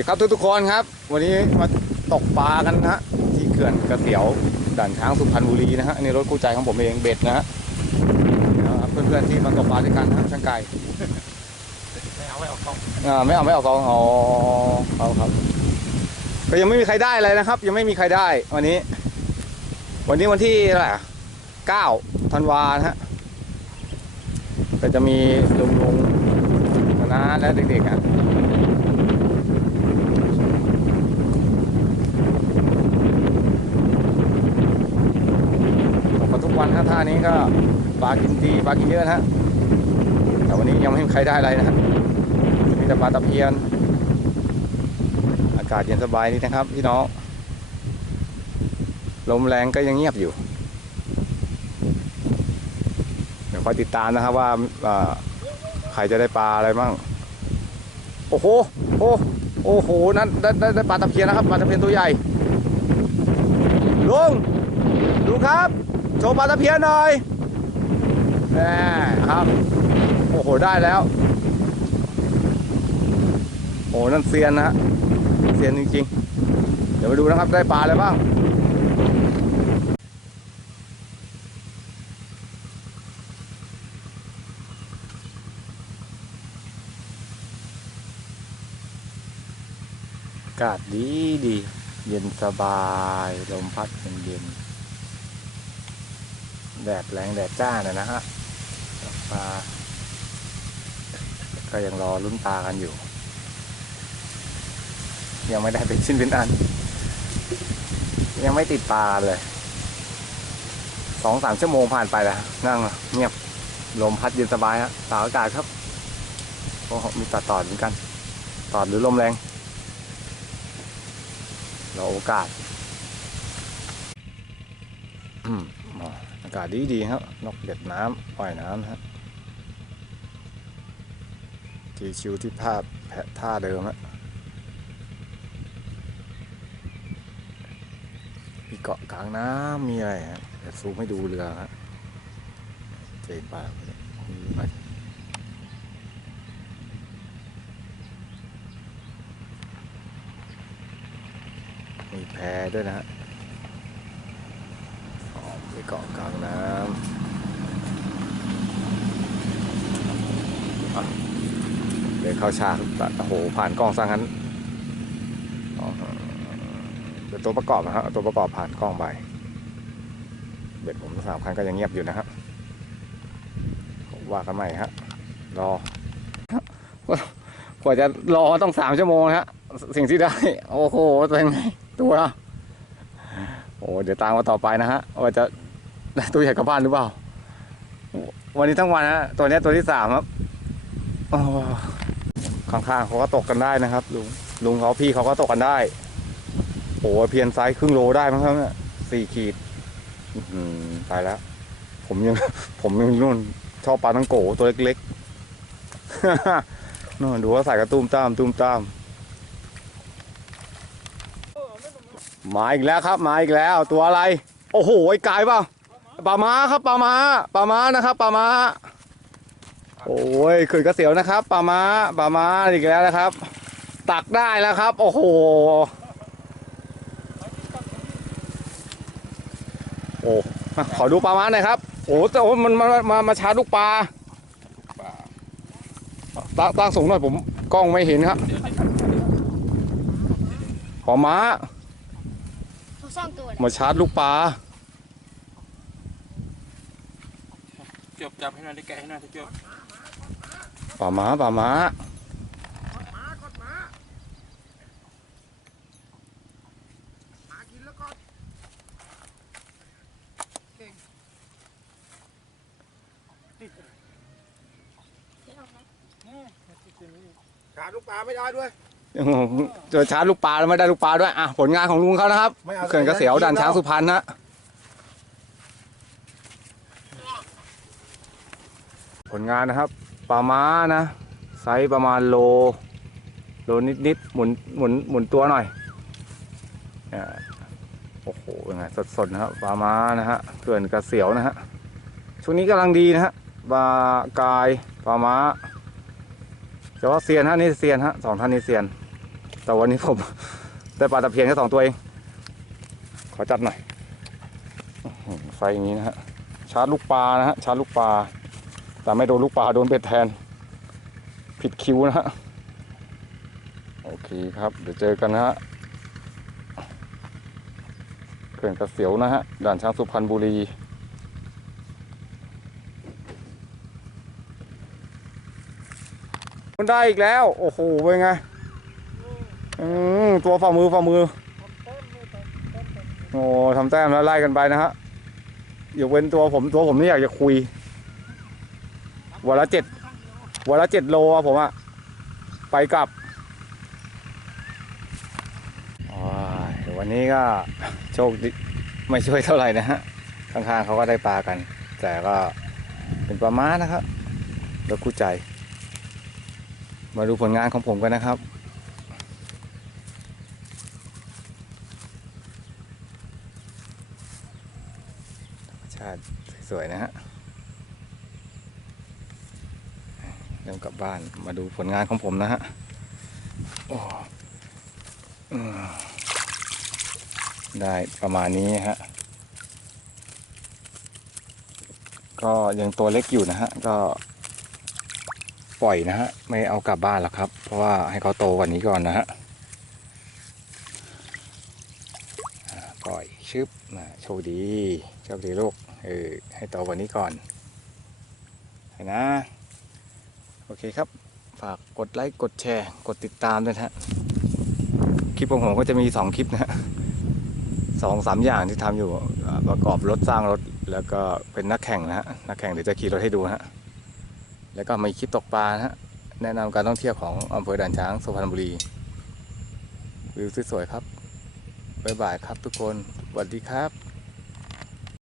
ดีครับทุกทุกๆคนครับ วันนี้มาตกปลากันนะฮะที่เขื่อนกระเสียวด่านช้างสุพรรณบุรีนะฮะอันนี่รถคู่ใจของผมเองเบ็ดนะฮะนะครับเพื่อนๆที่มาตกปลาด้วยกันนะฮะช่างไก่ไม่เอาไม่เอากล้องอ่าไม่เอาไม่เอากองอ๋อครับครับก็ยังไม่มีใครได้อะไรนะครับ ยังไม่มีใครได้ วันนี้ วันนี้วันที่อะไรอะเก้าธันวานะฮะก็จะมีลุงลุงๆนะและเด็กๆอะ ตกมาทุกวัานี้ก็ปลากินดีปลากินเยอะนะฮะแต่วันนี้ยังไม่มีใครได้อะไรนะมีแต่ปลาตะเพียน อากาศเย็นสบายดีนะครับพี่น้องลมแรงก็ยังเงียบอยู่ เดี๋ยวคอยติดตามนะครับว่าใครจะได้ปลาอะไรบ้างโอ้โหโอ้โอ้โหนั่นได้ได้ได้ปลาตะเพียนนะครับปลาตะเพียนตัวใหญ่ลุงดูครับ โชว์ปลาตะเพียนหน่อยแหมครับ โอ้โห ได้แล้ว โอ้โหนั่นเซียนนะเซียนจริงๆ เดี๋ยวมาดูนะครับ ได้ปลาอะไรบ้างอากาศดีดี เย็นสบาย ลมพัดเย็นเย็น แดดแรงแดดจ้าเนี่ยนะฮะปลาก็ยังรอลุ้นปลากันอยู่ ยังไม่ได้เป็นชิ้นเป็นอัน ยังไม่ติดปลาเลยสองสามชั่วโมงผ่านไปแล้วนั่งเงียบลมพัดเย็นสบายฮะสาวอากาศครับโอ้โหมีตัดตอดเหมือนกัน ตอดหรือลมแรงเราโอกาส อืมากาศดีดีครับนกเด็ดน้ำปล่อยน้ำฮะทีชิวที่ภาพแพะท่าเดิมฮะมีเกาะกลางน้ำมีอะไรฮะเดี๋ยวซูมให้ดูเรือฮะเจ๋งป่ะมีไหมมีแพด้วยนะฮะ อ๋อมีเกาะกลางน้ำเดินเข้าฉากโอ้โหผ่านกล้องซะงั้นเป็นตัวประกอบนะฮะตัวประกอบผ่านกล้องไปเบ็ดผมสามคันก็ยังเงียบอยู่นะฮะว่ากันใหม่ฮะรอกว่าจะรอต้องสามชั่วโมงนะฮะสิ่งที่ได้ โอ้โหเป็นไงตัว โอ้เดี๋ยวตามมาต่อไปนะฮะว่าจะได้ตัวใหญ่กลับบ้านหรือเปล่า วันนี้ทั้งวันฮะตัวนี้ตัวที่สามครับโอ้ข้างๆเขาก็ตกกันได้นะครับ ลุงลุงเขาพี่เขาก็ตกกันได้โอ้เพียนไซส์ครึ่งโลได้มั้งครับเนี่ยสี่ขีดอื้อหือตายแล้ว ผมยัง ผมยังนู่นชอบปลาตั้งโกตัวเล็กๆนู่นดูว่าใส่กระตุ้มตามตุ้มตาม มาอีกแล้วครับ มาอีกแล้วตัวอะไร โอ้โหไอ้กายเปล่าปลาม้าครับปลาม้าปลาม้านะครับปลาม้า โอ้ยขึ้นกระเสียวนะครับปลาม้าปลาม้าอีกแล้วนะครับ ตักได้แล้วครับ โอ้โหโอ้มาขอดูปลาม้าหน่อยครับโอ้แต่ว่ามันมามามาชาร์จลูกปลาตั้งตั้งสูงหน่อยผมกล้องไม่เห็นครับ ขอม้าเขา ซ่อนตัวเลยมาชาร์จลูกปลาเกือบจับให้หน่อยได้แกะให้หน่อยถ้าเกือบปลาม้าปลาม้า ขาลูกปลาไม่ได้ด้วย เจอชาร์จลูกปลาแล้วไม่ได้ลูกปลาด้วยอะผลงานของลุงเขานะครับไม่เอา เขื่อนกระเสียวดันช้างสุพรรณนะผลงานนะครับปลาม้านะไซส์ประมาณโล โลนิดนิดๆหมุนหมุนหมุนตัวหน่อยเนี่ยโอ้โหยังไงสดๆนะครับปลาม้านะฮะเขื่อนกระเสียวนะฮะช่วงนี้กำลังดีนะฮะปลากายปลาม้า แต่ว่าเซียนฮะนี่เซียนฮะสองท่านนี่เซียน แต่วันนี้ผมได้ปลาตะเพียนแค่สองตัวเอง ขอจัดหน่อยไฟอย่างนี้นะฮะชาร์จลูกปลานะฮะชาร์จลูกปลาแต่ไม่โดนลูกปลาโดนเบ็ดแทน ผิดคิวนะฮะโอเคครับ เดี๋ยวเจอกันนะฮะเขื่อนกระเสียวนะฮะด่านช้างสุพรรณบุรี มันได้อีกแล้ว โอ้โหเป็นไงอืมตัวฝ่ามือฝ่ามือโอ้ทำแต้มแล้วไล่กันไปนะฮะอย่าเว้นตัวผมตัวผมนี่อยากจะคุย วันละเจ็ดวันละเจ็ดโลอะผมอะไปกลับวันนี้ก็โชคดีไม่ช่วยเท่าไหร่นะฮะข้างๆเขาก็ได้ปลากัน แต่ก็เป็นปลาม้านะครับแล้วคู่ใจ มาดูผลงานของผมกันนะครับ ชาติสวยๆนะฮะเริ่มกลับบ้านมาดูผลงานของผมนะฮะโอ้ได้ประมาณนี้ฮะ ก็ยังตัวเล็กอยู่นะฮะ ก็ ปล่อยนะฮะ ไม่เอากลับบ้านหรอกครับ เพราะว่าให้เขาโตกว่านี้ก่อนนะฮะปล่อยชึบมาโชคดีโชคดีลูกเออให้โตกว่านี้ก่อนเห็นนะโอเคครับ ฝากกดไลค์กดแชร์ กดติดตามด้วยนะฮะคลิปของผมก็จะมีสองคลิปนะฮะสองสามอย่างที่ทำอยู่ประกอบรถสร้างรถ แล้วก็เป็นนักแข่งนะฮะนักแข่งเดี๋ยวจะขี่รถให้ดูนะฮะ แล้วก็มีคลิปตกปลานะฮะแนะนำการท่องเที่ยวของอำเภอด่านช้างสุพรรณบุรีวิวสวยๆครับบ๊ายบายครับทุกคนสวัสดีครับ